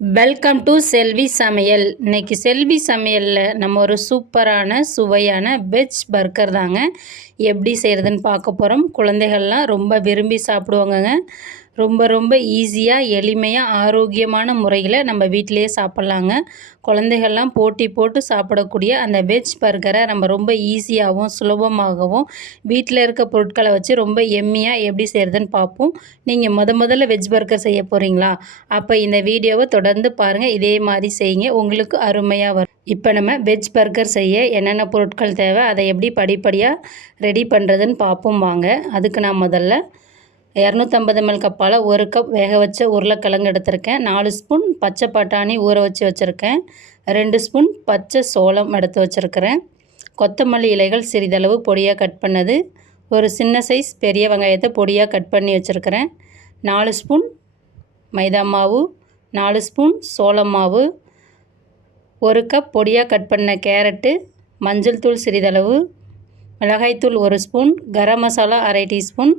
Welcome to செல்வி சமையல் இன்னைக்கு செல்வி சமையலில் நம்ம ஒரு சூப்பரான சுவையான வெஜ் பர்கர் தாங்க. எப்படி செய்கிறதுன்னு பார்க்க போகிறோம் குழந்தைகள்லாம் ரொம்ப விரும்பி சாப்பிடுவாங்கங்க. ரொம்ப ரொம்ப ஈஸியாக எளிமையாக ஆரோக்கியமான முறையில் நம்ம வீட்டிலேயே சாப்பிட்லாங்க. குழந்தைகள்லாம் போட்டி போட்டு சாப்பிடக்கூடிய அந்த வெஜ் பர்கரை நம்ம ரொம்ப ஈஸியாகவும் சுலபமாகவும் வீட்டில் இருக்க பொருட்களை வச்சு ரொம்ப எம்மியாக எப்படி செய்கிறதுன்னு பார்ப்போம். நீங்கள் முத முதல்ல வெஜ் பர்கர் செய்ய போகிறீங்களா அப்போ இந்த வீடியோவை தொடர்ந்து பாருங்கள் இதே மாதிரி செய்யுங்க. உங்களுக்கு அருமையாக வரும். இப்போ நம்ம வெஜ் பர்கர் செய்ய என்னென்ன பொருட்கள் தேவை அதை எப்படி படிப்படியாக ரெடி பண்ணுறதுன்னு பார்ப்போம் வாங்க. அதுக்கு நான் முதல்ல இரநூத்தம்பது எம்எல் கப்பால் ஒரு கப் வேக வச்ச உருளைக்கிழங்கு எடுத்திருக்கேன். நாலு ஸ்பூன் பச்சை பட்டாணி ஊற வச்சு வச்சுருக்கேன். ரெண்டு ஸ்பூன் பச்சை சோளம் எடுத்து வச்சுருக்கிறேன். கொத்தமல்லி இலைகள் சிறிதளவு பொடியாக கட் பண்ணது. ஒரு சின்ன சைஸ் பெரிய வெங்காயத்தை பொடியாக கட் பண்ணி வச்சுருக்கிறேன். நாலு ஸ்பூன் மைதா மாவு நாலு ஸ்பூன் சோளம் மாவு ஒரு கப் பொடியாக கட் பண்ண கேரட்டு மஞ்சள் தூள் சிறிதளவு மிளகாய்த்தூள் ஒரு ஸ்பூன் கரம் மசாலா அரை டீஸ்பூன்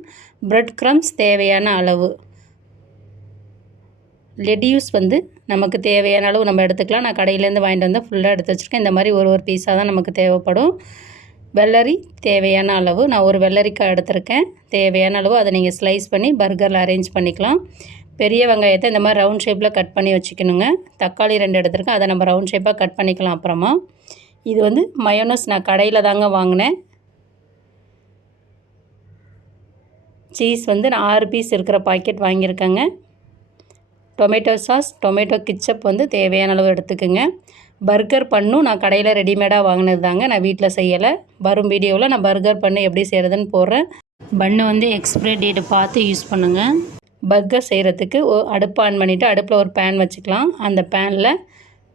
ப்ரெட் க்ரம்ஸ் தேவையான அளவு. லெடியூஸ் வந்து நமக்கு தேவையான அளவு நம்ம எடுத்துக்கலாம். நான் கடையிலேருந்து வாங்கிட்டு வந்தால் ஃபுல்லாக எடுத்து வச்சுருக்கேன். இந்த மாதிரி ஒரு ஒரு பீஸாக தான் நமக்கு தேவைப்படும். வெள்ளரி தேவையான அளவு. நான் ஒரு வெள்ளரிக்காய் எடுத்திருக்கேன். தேவையான அளவு. அதை நீங்கள் ஸ்லைஸ் பண்ணி பர்கரில் அரேஞ்ச் பண்ணிக்கலாம். பெரிய வெங்காயத்தை இந்த மாதிரி ரவுண்ட் ஷேப்பில் கட் பண்ணி வச்சுக்கணுங்க. தக்காளி ரெண்டு எடுத்திருக்கேன். அதை நம்ம ரவுண்ட் ஷேப்பாக கட் பண்ணிக்கலாம் அப்புறமா. இது வந்து மயோனஸ் நான் கடையில் தாங்க வாங்கினேன். சீஸ் வந்து நான் ஆறு பீஸ் இருக்கிற பாக்கெட் வாங்கியிருக்கேங்க. டொமேட்டோ சாஸ் டொமேட்டோ கிச்சப் வந்து தேவையான அளவு எடுத்துக்கோங்க. பர்கர் பண்ணும் நான் கடையில் ரெடிமேடாக வாங்கினது தாங்க நான் வீட்டில் செய்யலை. வரும் வீடியோவில் நான் பர்கர் பண்ணு எப்படி செய்கிறதுன்னு போடுறேன். பண்ணு வந்து எக்ஸ்பிரி டேட்டு பார்த்து யூஸ் பண்ணுங்கள் பர்கர் செய்கிறதுக்கு அடுப்பு ஆன் பண்ணிவிட்டு அடுப்பில் ஒரு பேன் வச்சுக்கலாம். அந்த பேனில்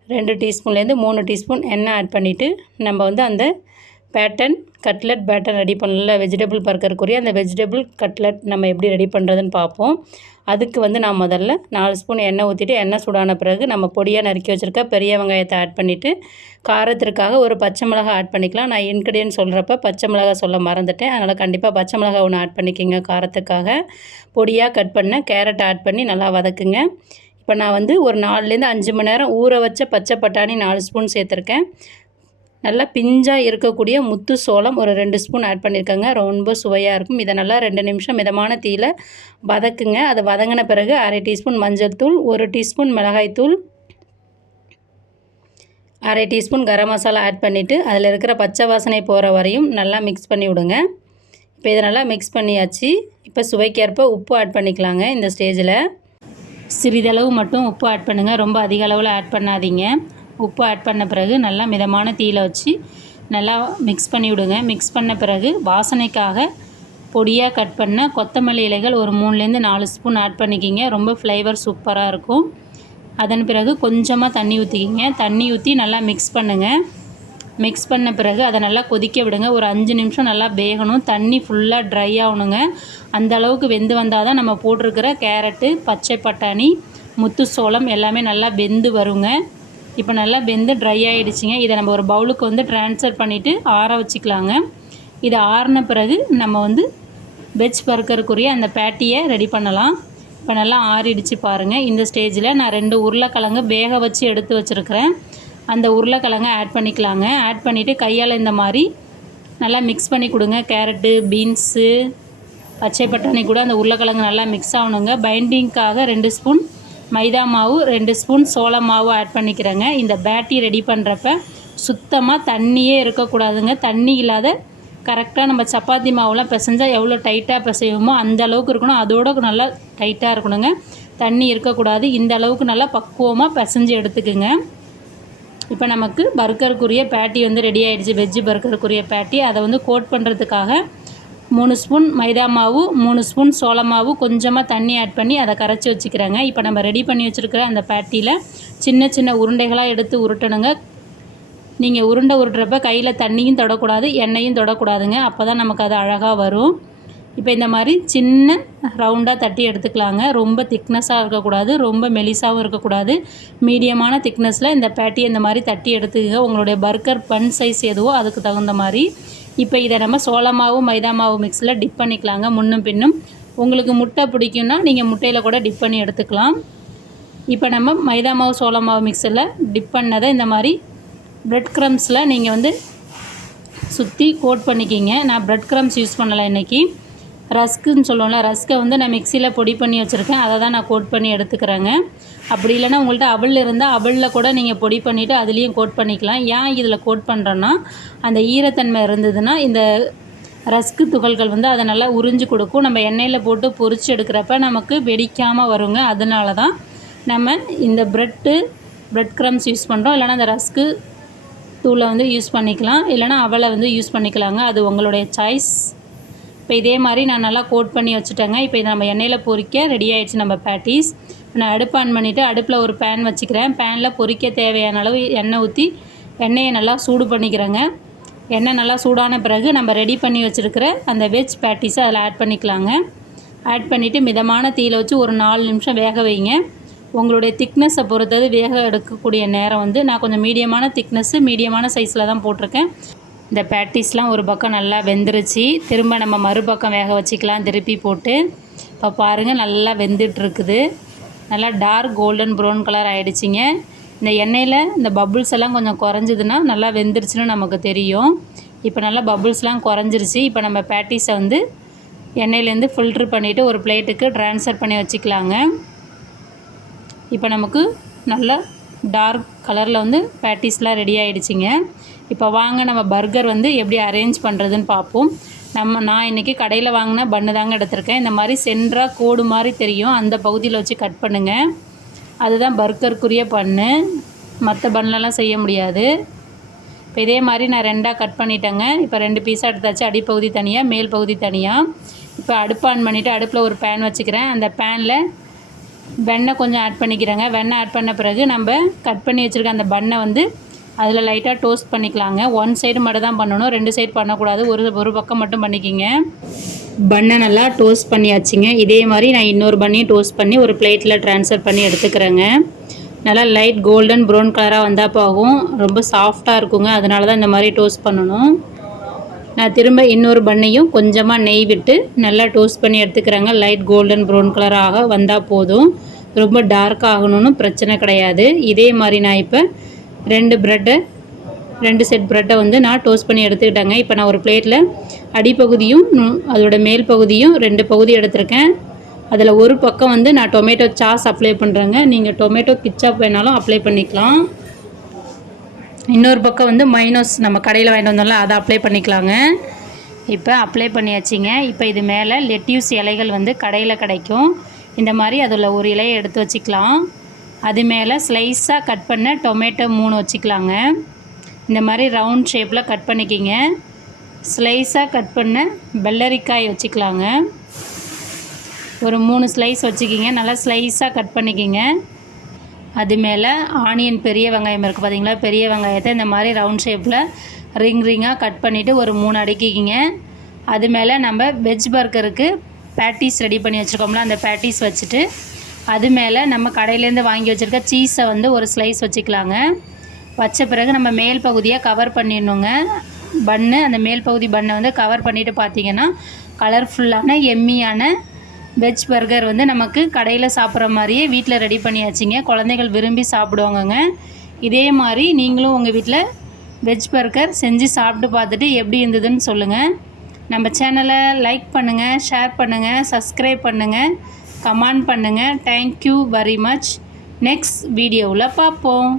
ரெண்டு டீஸ்பூன்லேருந்து மூணு டீஸ்பூன் எண்ணெய் ஆட் பண்ணிவிட்டு நம்ம வந்து அந்த பேட்டன் கட்லெட் பேட்டர் ரெடி பண்ணல. வெஜிடபிள் பர்க்கருக்குரிய அந்த வெஜிடபிள் கட்லெட் நம்ம எப்படி ரெடி பண்ணுறதுன்னு பார்ப்போம் அதுக்கு வந்து நான் முதல்ல நாலு ஸ்பூன் எண்ணெய் ஊற்றிட்டு எண்ணெய் சூடான பிறகு நம்ம பொடியாக நறுக்கி வச்சுருக்க பெரிய வெங்காயத்தை ஆட் பண்ணிவிட்டு காரத்திற்காக ஒரு பச்சை மிளகாய் ஆட் பண்ணிக்கலாம். நான் இன்க்ரீடியன்ட் சொல்கிறப்ப பச்சை மிளகாய் சொல்ல மறந்துட்டேன். அதனால் கண்டிப்பாக பச்சை மிளகாய் ஒன்று ஆட் பண்ணிக்கோங்க காரத்துக்காக. பொடியாக கட் பண்ண கேரட் ஆட் பண்ணி நல்லா வதக்குங்க. இப்போ நான் வந்து ஒரு நாலுலேருந்து அஞ்சு மணி நேரம் ஊற வச்ச பச்சை பட்டாணி நாலு ஸ்பூன் சேர்த்துருக்கேன். நல்லா பிஞ்சாக இருக்கக்கூடிய முத்து சோளம் ஒரு ரெண்டு ஸ்பூன் ஆட் பண்ணியிருக்கேங்க ரொம்ப சுவையாக இருக்கும். இதை நல்லா ரெண்டு நிமிஷம் மிதமான தீயில் வதக்குங்க. அதை வதங்கின பிறகு அரை டீஸ்பூன் மஞ்சள் தூள் ஒரு டீஸ்பூன் மிளகாய்த்தூள் அரை டீஸ்பூன் கரம் மசாலா ஆட் பண்ணிவிட்டு அதில் இருக்கிற பச்சை வாசனை போகிற வரையும் நல்லா மிக்ஸ் பண்ணி விடுங்க. இப்போ இதை நல்லா மிக்ஸ் பண்ணியாச்சு. இப்போ சுவைக்கேற்ப உப்பு ஆட் பண்ணிக்கலாங்க இந்த ஸ்டேஜில் சிறிதளவு மட்டும் உப்பு ஆட் பண்ணுங்கள் ரொம்ப அதிக அளவில் ஆட் பண்ணாதீங்க. உப்பு ஆட் பண்ண பிறகு நல்லா மிதமான தீயில் வச்சு நல்லா மிக்ஸ் பண்ணி விடுங்க. மிக்ஸ் பண்ண பிறகு வாசனைக்காக பொடியாக கட் பண்ண கொத்தமல்லி இலைகள் ஒரு மூணுலேருந்து நாலு ஸ்பூன் ஆட் பண்ணிக்கிங்க. ரொம்ப ஃப்ளேவர் சூப்பராக இருக்கும். அதன் பிறகு கொஞ்சமாக தண்ணி ஊற்றிக்கிங்க தண்ணி ஊற்றி நல்லா மிக்ஸ் பண்ணுங்கள் மிக்ஸ் பண்ண பிறகு அதை நல்லா கொதிக்க விடுங்க. ஒரு அஞ்சு நிமிஷம் நல்லா வேகணும். தண்ணி ஃபுல்லாக ட்ரை ஆகணுங்க. அந்த அளவுக்கு வெந்து வந்தால் தான் நம்ம போட்டிருக்கிற கேரட்டு பச்சை பட்டாணி முத்து சோளம் எல்லாமே நல்லா வெந்து வருங்க. இப்போ நல்லா வெந்து ட்ரை ஆகிடுச்சிங்க இதை நம்ம ஒரு பவுலுக்கு வந்து ட்ரான்ஸ்ஃபர் பண்ணிவிட்டு ஆற வச்சுக்கலாங்க. இதை ஆறின பிறகு நம்ம வந்து வெஜ் பர்கருக்குரிய அந்த பேட்டியை ரெடி பண்ணலாம். இப்போ நல்லா ஆறிடுச்சு பாருங்கள் இந்த ஸ்டேஜில் நான் ரெண்டு உருளைக்கிழங்கு வேக வச்சு எடுத்து வச்சுருக்கிறேன். அந்த உருளைக்கிழங்கை ஆட் பண்ணிக்கலாங்க. ஆட் பண்ணிவிட்டு கையால் இந்த மாதிரி நல்லா மிக்ஸ் பண்ணி கொடுங்க. கேரட்டு பீன்ஸு பச்சை பட்டாணி கூட அந்த உருளைக்கிழங்கு நல்லா மிக்ஸ் ஆகணுங்க. பைண்டிங்க்காக ரெண்டு ஸ்பூன் மைதா மாவு ரெண்டு ஸ்பூன் சோள மாவு ஆட் பண்ணிக்கிறேங்க. இந்த பேட்டி ரெடி பண்ணுறப்ப சுத்தமாக தண்ணியே இருக்கக்கூடாதுங்க. தண்ணி இல்லாத கரெக்டாக நம்ம சப்பாத்தி மாவுலாம் பிசைஞ்சால் எவ்வளோ டைட்டாக பிசைவோமோ அந்த அளவுக்கு இருக்கணும். அதோட நல்லா டைட்டாக இருக்கணுங்க. தண்ணி இருக்கக்கூடாது. இந்த அளவுக்கு நல்லா பக்குவமாக பிசைஞ்சு எடுத்துக்குங்க. இப்போ நமக்கு பர்கருக்குரிய பேட்டி வந்து ரெடி ஆகிடுச்சு வெஜ்ஜு பர்கருக்குரிய பேட்டி அதை வந்து கோட் பண்ணுறதுக்காக மூணு ஸ்பூன் மைதா மாவு மூணு ஸ்பூன் சோள மாவு கொஞ்சமாக தண்ணி ஆட் பண்ணி அதை கரைச்சி வச்சுக்கிறேங்க. இப்போ நம்ம ரெடி பண்ணி வச்சுருக்கிற அந்த பேட்டியில் சின்ன சின்ன உருண்டைகளாக எடுத்து உருட்டணுங்க. நீங்கள் உருண்டை உருட்டுறப்ப கையில் தண்ணியும் தொடக்கூடாது எண்ணெயும் தொடக்கூடாதுங்க. அப்போ தான் நமக்கு அது அழகாக வரும். இப்போ இந்த மாதிரி சின்ன ரவுண்டாக தட்டி எடுத்துக்கலாங்க. ரொம்ப திக்னஸாக இருக்கக்கூடாது ரொம்ப மெலிசாகவும் இருக்கக்கூடாது. மீடியமான திக்னஸில் இந்த பேட்டியை இந்த மாதிரி தட்டி எடுத்துக்க உங்களுடைய பர்கர் பன் சைஸ் எதுவோ அதுக்கு தகுந்த மாதிரி. இப்போ இதை நம்ம சோள மாவு மைதா மாவு மிக்ஸில் டிப் பண்ணிக்கலாங்க முன்னும் பின்னும். உங்களுக்கு முட்டை பிடிக்கும்னா நீங்கள் முட்டையில் கூட டிப் பண்ணி எடுத்துக்கலாம். இப்போ நம்ம மைதா மாவு சோளம் மாவு மிக்சரில் டிப் பண்ணதை இந்த மாதிரி ப்ரெட் க்ரம்ஸில் நீங்கள் வந்து சுற்றி கோட் பண்ணிக்கிங்க. நான் ப்ரெட் க்ரம்ஸ் யூஸ் பண்ணலை இன்றைக்கி ரஸ்க்குன்னு சொல்லுவோம்ல ரஸ்க்கை வந்து நான் மிக்சியில் பொடி பண்ணி வச்சுருக்கேன். அதை தான் நான் கோட் பண்ணி எடுத்துக்கிறேங்க. அப்படி இல்லைன்னா உங்கள்கிட்ட அவல் இருந்தால் அவலில் கூட நீங்கள் பொடி பண்ணிவிட்டு அதுலேயும் கோட் பண்ணிக்கலாம். ஏன் இதில் கோட் பண்ணுறோன்னா அந்த ஈரத்தன்மை இருந்ததுன்னா இந்த ரஸ்க்கு துகள்கள் வந்து அதை நல்லா உறிஞ்சு கொடுக்கும். நம்ம எண்ணெயில் போட்டு பொரிச்சு எடுக்கிறப்ப நமக்கு வெடிக்காமல் வருங்க. அதனால தான் நம்ம இந்த ப்ரெட்டு ப்ரெட் க்ரம்ஸ் யூஸ் பண்ணுறோம் இல்லைனா அந்த ரஸ்க்கு தூளை வந்து யூஸ் பண்ணிக்கலாம். இல்லைனா அவளை வந்து யூஸ் பண்ணிக்கலாங்க. அது உங்களுடைய சாய்ஸ் இப்போ இதே மாதிரி நான் நல்லா கோட் பண்ணி வச்சுட்டேங்க. இப்போ இதை நம்ம எண்ணெயில் பொறிக்க ரெடி ஆகிடுச்சு நம்ம பேட்டிஸ் நான் அடுப்பு ஆன் பண்ணிவிட்டு அடுப்பில் ஒரு பேன் வச்சுக்கிறேன். பேனில் பொரிக்க தேவையான அளவு எண்ணெய் ஊற்றி எண்ணெயை நல்லா சூடு பண்ணிக்கிறேங்க. எண்ணெய் நல்லா சூடான பிறகு நம்ம ரெடி பண்ணி வச்சுருக்கிற அந்த வெஜ் பேட்டிஸை அதில் ஆட் பண்ணிக்கலாங்க. ஆட் பண்ணிவிட்டு மிதமான தீயில் வச்சு ஒரு நாலு நிமிஷம் வேக வைங்க. உங்களுடைய திக்னஸை பொறுத்தது வேக எடுக்கக்கூடிய நேரம் வந்து நான் கொஞ்சம் மீடியமான திக்னஸ்ஸு மீடியமான சைஸில் தான் போட்டிருக்கேன். இந்த பேட்டிஸ்லாம் ஒரு பக்கம் நல்லா வெந்துருச்சு. திரும்ப நம்ம மறுபக்கம் வேக வச்சுக்கலாம் திருப்பி போட்டு. இப்போ பாருங்கள் நல்லா வெந்துட்டுருக்குது நல்லா டார்க் கோல்டன் ப்ரௌன் கலர் ஆகிடுச்சிங்க இந்த எண்ணெயில் இந்த பபுள்ஸ் எல்லாம் கொஞ்சம் குறைஞ்சதுன்னா நல்லா வெந்துருச்சுன்னு நமக்கு தெரியும். இப்போ நல்லா பபுள்ஸ்லாம் குறைஞ்சிருச்சு. இப்போ நம்ம பேட்டிஸை வந்து எண்ணெயிலேருந்து ஃபில்ட்ரு பண்ணிவிட்டு ஒரு பிளேட்டுக்கு ட்ரான்ஸ்ஃபர் பண்ணி வச்சுக்கலாங்க. இப்போ நமக்கு நல்லா டார்க் கலரில் வந்து பேட்டிஸ்லாம் ரெடி ஆகிடுச்சிங்க இப்போ வாங்க நம்ம பர்கர் வந்து எப்படி அரேஞ்ச் பண்ணுறதுன்னு பார்ப்போம். நம்ம நான் இன்றைக்கி கடையில் வாங்கின பண்ணு தாங்க எடுத்திருக்கேன். இந்த மாதிரி சென்ட்ராக கோடு மாதிரி தெரியும். அந்த பகுதியில் வச்சு கட் பண்ணுங்கள் அதுதான் பர்கருக்குரிய பண்ணு. மற்ற பண்ணலாம் செய்ய முடியாது. இப்போ இதே மாதிரி நான் ரெண்டாக கட் பண்ணிட்டேங்க. இப்போ ரெண்டு பீஸாக எடுத்தாச்சு. அடிப்பகுதி தனியாக மேல் பகுதி தனியாக இப்போ அடுப்பு ஆன் பண்ணிவிட்டு அடுப்பில் ஒரு பேன் வச்சுக்கிறேன். அந்த பேனில் வெண்ணெய் கொஞ்சம் ஆட் பண்ணிக்கிறேங்க. வெண்ணெய் ஆட் பண்ண பிறகு நம்ம கட் பண்ணி வச்சுருக்க அந்த பண்ணை வந்து அதில் லைட்டாக டோஸ்ட் பண்ணிக்கலாங்க. ஒன் சைடு மட்டும் தான் பண்ணணும். ரெண்டு சைடு பண்ணக்கூடாது. ஒரு ஒரு பக்கம் மட்டும் பண்ணிக்கிங்க. பண்ணை நல்லா டோஸ்ட் பண்ணியாச்சுங்க. இதே மாதிரி நான் இன்னொரு பண்ணையும் டோஸ்ட் பண்ணி ஒரு பிளேட்டில் ட்ரான்ஸ்ஃபர் பண்ணி எடுத்துக்கிறேங்க. நல்லா லைட் கோல்டன் ப்ரௌன் கலராக வந்தால் போகும். ரொம்ப சாஃப்டாக இருக்குங்க. அதனால தான் இந்த மாதிரி டோஸ்ட் பண்ணணும். நான் திரும்ப இன்னொரு பண்ணையும் கொஞ்சமாக நெய் விட்டு நல்லா டோஸ்ட் பண்ணி எடுத்துக்கிறேங்க. லைட் கோல்டன் ப்ரௌன் கலராக வந்தால் போதும். ரொம்ப டார்க் ஆகணும்னு பிரச்சனை கிடையாது. இதே மாதிரி நான் இப்போ ரெண்டு ப்ரெட்டை ரெண்டு செட் ப்ரெட்டை வந்து நான் டோஸ்ட் பண்ணி எடுத்துக்கிட்டேங்க. இப்போ நான் ஒரு பிளேட்டில் அடிப்பகுதியும் அதோட மேல் பகுதியும் ரெண்டு பகுதி எடுத்திருக்கேன். அதில் ஒரு பக்கம் வந்து நான் டொமேட்டோ சாஸ் அப்ளை பண்ணுறேங்க நீங்கள் டொமேட்டோ கிச்சாப் வேணாலும் அப்ளை பண்ணிக்கலாம். இன்னொரு பக்கம் வந்து மைனோஸ் நம்ம கடையில் வாங்கிட்டு வந்தோம்ல அதை அப்ளை பண்ணிக்கலாங்க. இப்போ அப்ளை பண்ணியாச்சிங்க. இப்போ இது மேலே லெட்யூஸ் இலைகள் வந்து கடையில் கிடைக்கும். இந்த மாதிரி அதில் ஒரு இலையை எடுத்து வச்சுக்கலாம். அது மேலே ஸ்லைஸாக கட் பண்ண டொமேட்டோ மூணு வச்சுக்கலாங்க. இந்த மாதிரி ரவுண்ட் ஷேப்பில் கட் பண்ணிக்கிங்க. ஸ்லைஸாக கட் பண்ண வெள்ளரிக்காய் வச்சுக்கலாங்க. ஒரு மூணு ஸ்லைஸ் வச்சுக்கிங்க. நல்லா ஸ்லைஸாக கட் பண்ணிக்கிங்க. அது மேலே ஆனியன் பெரிய வெங்காயம் இருக்குது பார்த்தீங்களா பெரிய வெங்காயத்தை இந்த மாதிரி ரவுண்ட் ஷேப்பில் ரிங் ரிங்காக கட் பண்ணிவிட்டு ஒரு மூணு அடிக்கிக்கிங்க. அது மேலே நம்ம வெஜ் பர்கருக்கு பேட்டிஸ் ரெடி பண்ணி வச்சுருக்கோம்ல அந்த பேட்டிஸ் வச்சுட்டு அது மேலே நம்ம கடையிலேருந்து வாங்கி வச்சுருக்க சீஸை வந்து ஒரு ஸ்லைஸ் வச்சுக்கலாங்க. வச்ச பிறகு நம்ம மேல் பகுதியை கவர் பண்ணிடணுங்க. பன்னு அந்த மேல் பகுதி பண்ணை வந்து கவர் பண்ணிவிட்டு பார்த்தீங்கன்னா கலர்ஃபுல்லான எம்மியான வெஜ் பர்கர் வந்து நமக்கு கடையில் சாப்பிட்ற மாதிரியே வீட்டில் ரெடி பண்ணியாச்சுங்க. குழந்தைகள் விரும்பி சாப்பிடுவாங்கங்க. இதே மாதிரி நீங்களும் உங்கள் வீட்டில் வெஜ் பர்கர் செஞ்சு சாப்பிட்டு பார்த்துட்டு எப்படி இருந்ததுன்னு சொல்லுங்கள் நம்ம சேனலை லைக் பண்ணுங்கள் ஷேர் பண்ணுங்கள் சப்ஸ்கிரைப் பண்ணுங்கள் கமெண்ட் பண்ணுங்கள் தேங்க்யூ வெரி மச் நெக்ஸ்ட் வீடியோவில் பார்ப்போம்.